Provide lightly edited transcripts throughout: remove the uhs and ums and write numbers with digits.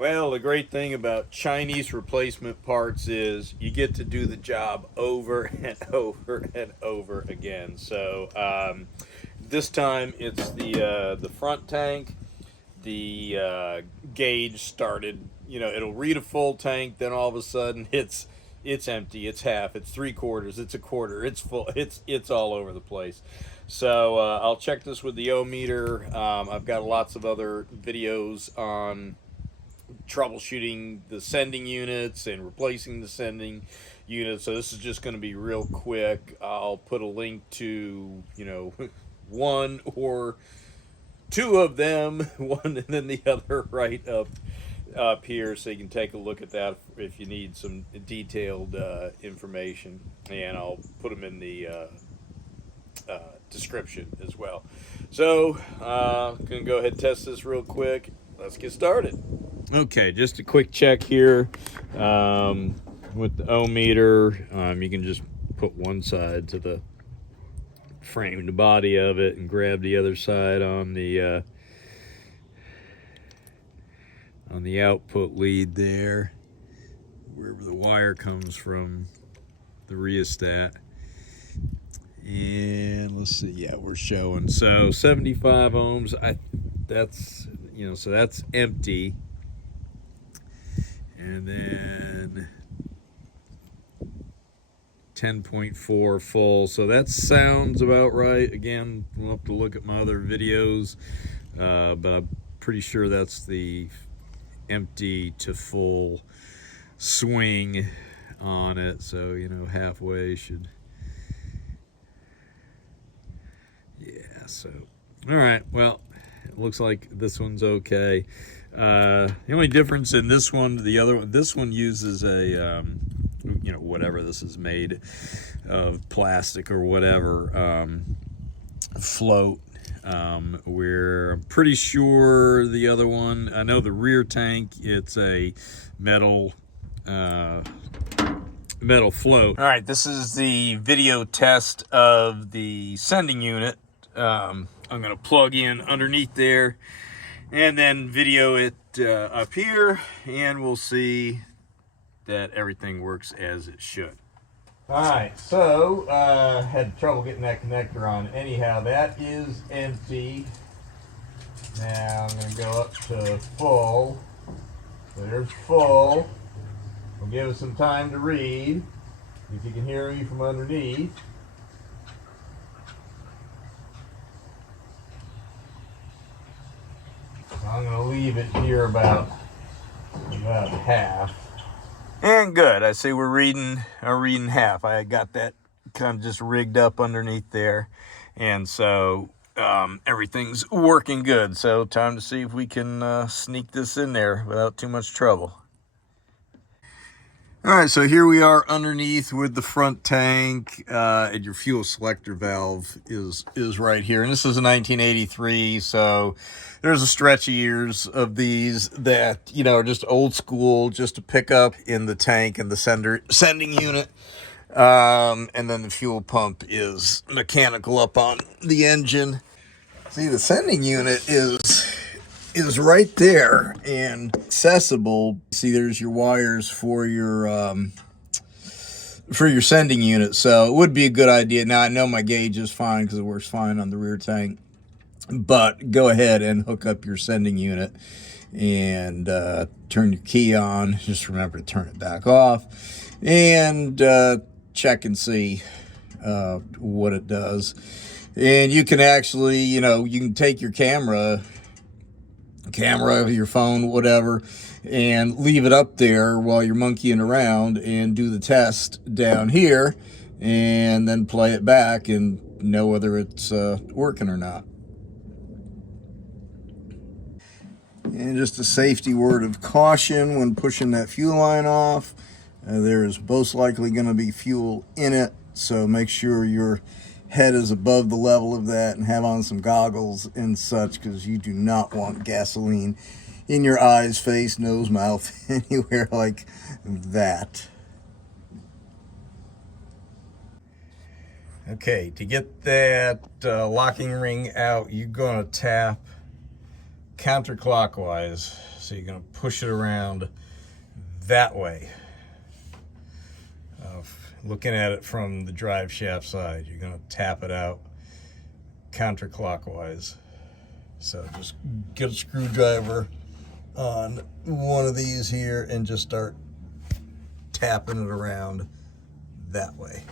Well, the great thing about Chinese replacement parts is you get to do the job over and over and over again. This time it's the front tank. The gauge started. It'll read a full tank, then all of a sudden it's empty. It's half. It's three quarters. It's a quarter. It's full. It's all over the place. I'll check this with the O meter. I've got lots of other videos on troubleshooting the sending units and replacing the sending units. So this is just going to be real quick. I'll put a link to, one or two of them, one and then the other right up here, so you can take a look at that if you need some detailed information, and I'll put them in the description as well. So gonna go ahead and test this real quick. Let's get started. Okay, just a quick check here with the O meter. You can just put one side to the frame, the body of it, and grab the other side on the output lead there, wherever the wire comes from, the rheostat. And let's see, yeah, we're showing so 75 ohms. So that's empty. And then 10.4 full. So that sounds about right. Again, we'll have to look at my other videos, but I'm pretty sure that's the empty to full swing on it. So, halfway should. Yeah, so. All right, well, it looks like this one's okay. The only difference in this one to the other one, this one uses a, whatever this is made of, plastic or whatever, float, where I'm pretty sure the other one, I know the rear tank, it's a metal float. All right, this is the video test of the sending unit. I'm going to plug in underneath there and then video it up here, and we'll see that everything works as it should. All right, so had trouble getting that connector on. Anyhow, that is empty. Now I'm going to go up to full. So there's full. We'll give it some time to read. If you can hear me from underneath. I'm going to leave it here about half. And good. I see we're reading half. I got that kind of just rigged up underneath there. And so everything's working good. So time to see if we can sneak this in there without too much trouble. All right, so here we are underneath with the front tank, and your fuel selector valve is right here. And this is a 1983, so there's a stretch of years of these that, are just old school, just to pick up in the tank and the sending unit. And then the fuel pump is mechanical up on the engine. See, the sending unit is right there and accessible. See, there's your wires for your sending unit, so it would be a good idea. Now I know my gauge is fine because it works fine on the rear tank, but go ahead and hook up your sending unit and turn your key on. Just remember to turn it back off and check and see what it does. And you can actually, you can take your camera, your phone, whatever, and leave it up there while you're monkeying around and do the test down here, and then play it back and know whether it's working or not. And just a safety word of caution when pushing that fuel line off. There's most likely going to be fuel in it, so make sure your head is above the level of that and have on some goggles and such, because you do not want gasoline in your eyes, face, nose, mouth, anywhere like that. Okay, to get that locking ring out, you're going to tap counterclockwise. So you're going to push it around that way. Looking at it from the drive shaft side, you're going to tap it out counterclockwise. So just get a screwdriver on one of these here and just start tapping it around that way.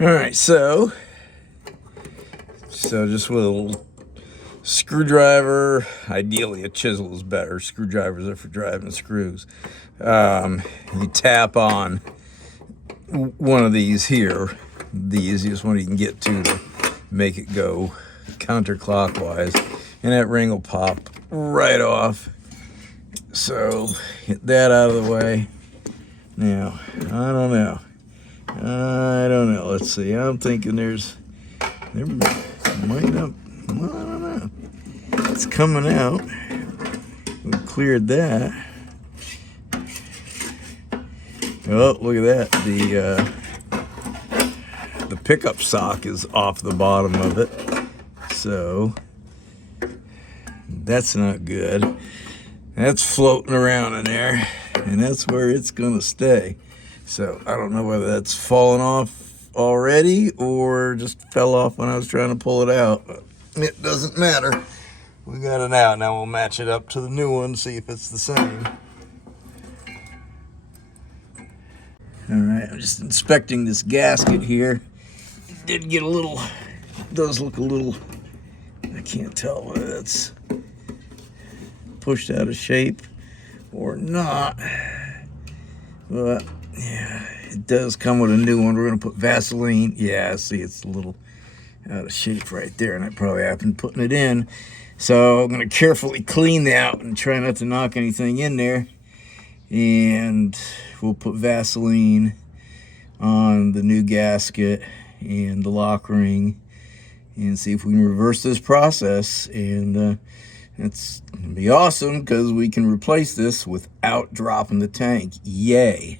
All right, so just with a little screwdriver, ideally a chisel is better. Screwdrivers are for driving screws. You tap on one of these here, the easiest one you can get to make it go counterclockwise, and that ring will pop right off. So get that out of the way. Now, I don't know. Let's see. I'm thinking there might not, well, I don't know. It's coming out. We cleared that. Oh, look at that. The pickup sock is off the bottom of it. So that's not good. That's floating around in there, and that's where it's gonna stay. So I don't know whether that's fallen off already or just fell off when I was trying to pull it out. But it doesn't matter. We got it out. Now we'll match it up to the new one, see if it's the same. All right, I'm just inspecting this gasket here. It did get a little, does look a little, I can't tell whether that's pushed out of shape or not. But yeah, it does come with a new one. We're gonna put Vaseline. Yeah, see, it's a little out of shape right there, and I probably haven't putting it in. So I'm gonna carefully clean that and try not to knock anything in there. And we'll put Vaseline on the new gasket and the lock ring and see if we can reverse this process. And it's gonna be awesome because we can replace this without dropping the tank. Yay.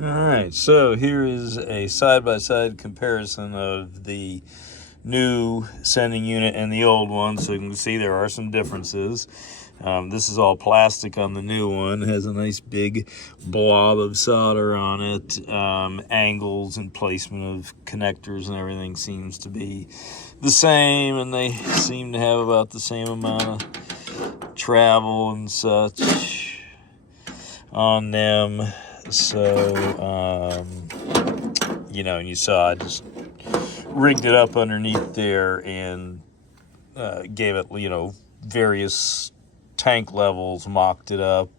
All right, so here is a side-by-side comparison of the new sending unit and the old one. So you can see there are some differences. This is all plastic on the new one. It has a nice big blob of solder on it. Angles and placement of connectors and everything seems to be the same, and they seem to have about the same amount of travel and such on them. So, and you saw I just rigged it up underneath there and gave it, various tank levels, mocked it up,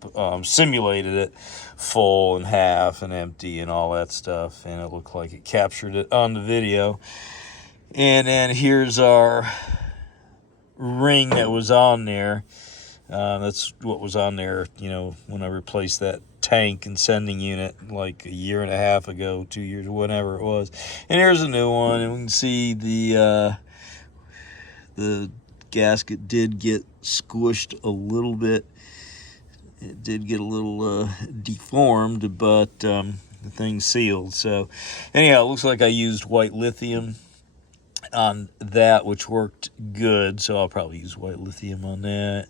simulated it full and half and empty and all that stuff, and it looked like it captured it on the video. And then here's our ring that was on there. That's what was on there, when I replaced that tank and sending unit like a year and a half ago, 2 years, whatever it was. And here's a new one, and we can see the gasket did get squished a little bit. It did get a little deformed, but the thing's sealed. So anyhow, it looks like I used white lithium on that, which worked good, so I'll probably use white lithium on that,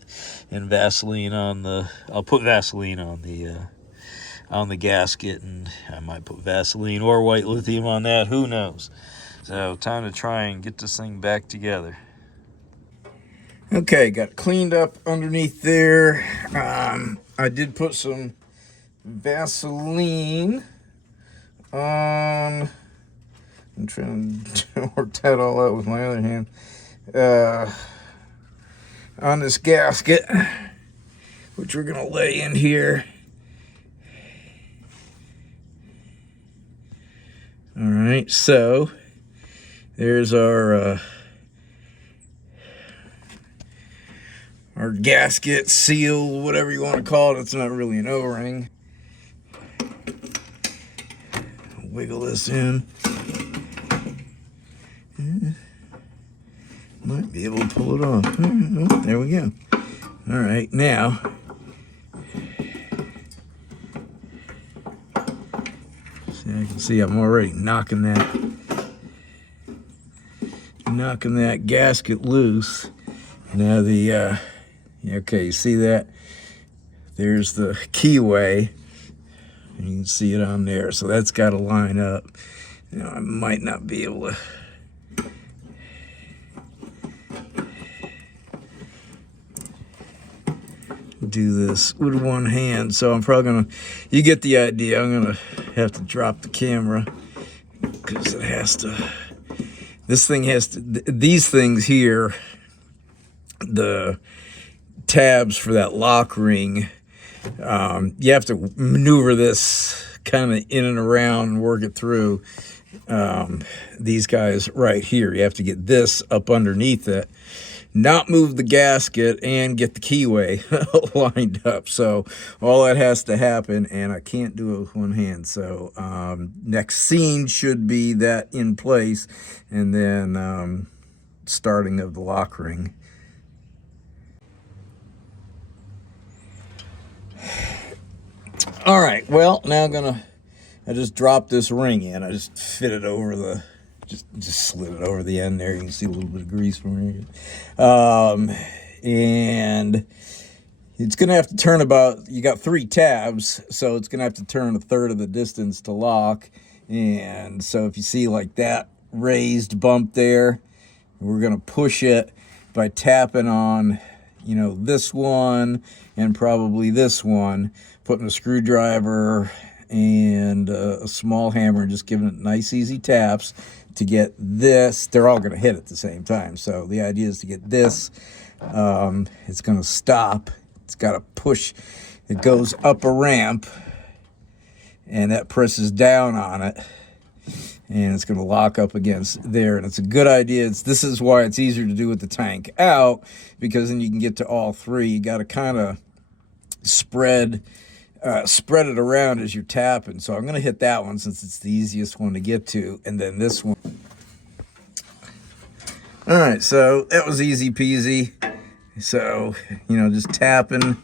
and Vaseline on the, I'll put Vaseline on the gasket, and I might put Vaseline or white lithium on that, who knows. So time to try and get this thing back together. Okay, got cleaned up underneath there. I did put some Vaseline on. I'm trying to work that all out with my other hand. On this gasket, which we're gonna lay in here. All right, so there's our gasket, seal, whatever you want to call it. It's not really an O-ring. Wiggle this in. Might be able to pull it off. Oh, there we go. All right, now see, I can see I'm already knocking knocking that gasket loose. Now okay, you see that? There's the keyway. And you can see it on there. So that's got to line up. I might not be able to. Do this with one hand, so I'm probably gonna, you get the idea, I'm gonna have to drop the camera because it has to, this thing has to, these things here, the tabs for that lock ring, you have to maneuver this kind of in and around and work it through. These guys right here, you have to get this up underneath it, not move the gasket, and get the keyway lined up. So all that has to happen, and I can't do it with one hand. So next scene should be that in place, and then starting of the lock ring. All right, well, now I just dropped this ring in. I just fit it over the, just slid it over the end there. You can see a little bit of grease from here. And it's going to have to turn about, you got 3 tabs, so it's going to have to turn 1/3 of the distance to lock. And so if you see like that raised bump there, we're going to push it by tapping on, this one and probably this one, putting a screwdriver and a small hammer and just giving it nice easy taps to get this. They're all going to hit at the same time, so the idea is to get this. It's going to stop. It's got to push. It goes up a ramp and that presses down on it, and it's going to lock up against there. And it's a good idea. This is why it's easier to do with the tank out, because then you can get to all 3. You got to kind of spread it around as you're tapping. So I'm going to hit that one since it's the easiest one to get to, and then this one. All right, so that was easy peasy. So, just tapping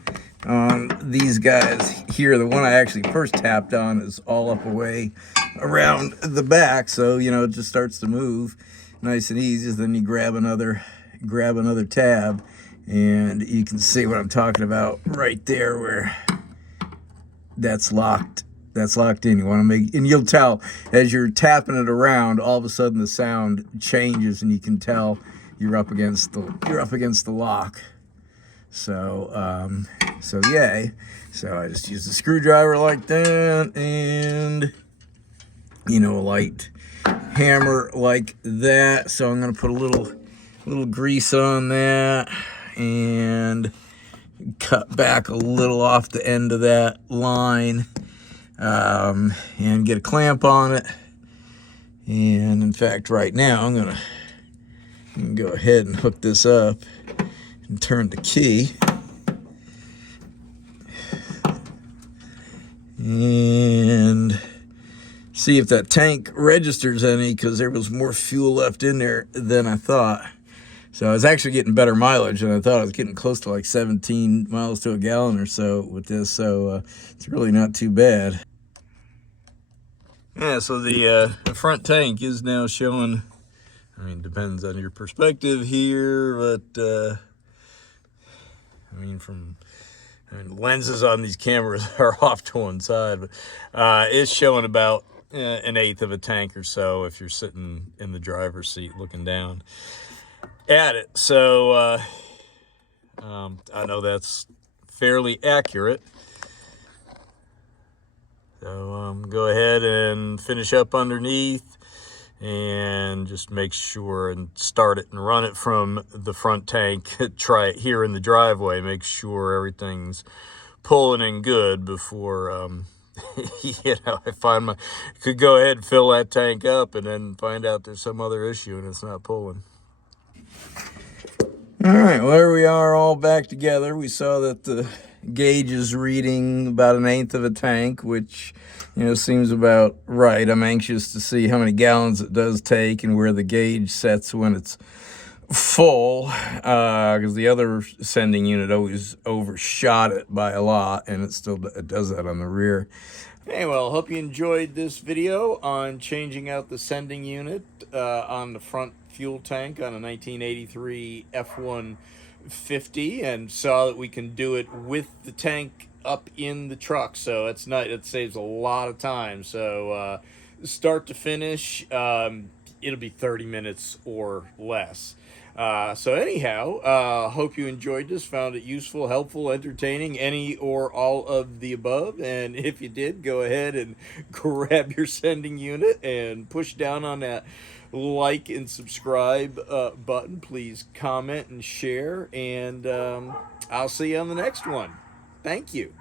on these guys here. The one I actually first tapped on is all up away around the back, so it just starts to move nice and easy. Then you grab another tab, and you can see what I'm talking about right there, where that's locked in. You want to make, and you'll tell as you're tapping it around, all of a sudden the sound changes, and you can tell you're up against the lock. So yay. So I just use the screwdriver like that, and a light hammer like that. So I'm gonna put a little grease on that and cut back a little off the end of that line, and get a clamp on it. And in fact, right now I'm gonna go ahead and hook this up and turn the key, and see if that tank registers any, because there was more fuel left in there than I thought. So I was actually getting better mileage than I thought. I was getting close to like 17 miles to a gallon or so with this, so it's really not too bad. Yeah, so the front tank is now showing, depends on your perspective here, but lenses on these cameras are off to one side, but it's showing about 1/8 of a tank or so if you're sitting in the driver's seat looking down at it. So I know that's fairly accurate. So go ahead and finish up underneath, and just make sure and start it and run it from the front tank. Try it here in the driveway. Make sure everything's pulling in good before I could go ahead and fill that tank up and then find out there's some other issue and it's not pulling. All right, well, there we are, all back together. We saw that the gauge is reading about 1/8 of a tank, which seems about right. I'm anxious to see how many gallons it does take and where the gauge sets when it's full, because the other sending unit always overshot it by a lot, and it does that on the rear. Hey, well, hope you enjoyed this video on changing out the sending unit on the front fuel tank on a 1983 F-150, and saw that we can do it with the tank up in the truck. So it saves a lot of time. So start to finish, it'll be 30 minutes or less. So anyhow, hope you enjoyed this, found it useful, helpful, entertaining, any or all of the above. And if you did, go ahead and grab your sending unit and push down on that like and subscribe button. Please comment and share, and I'll see you on the next one. Thank you.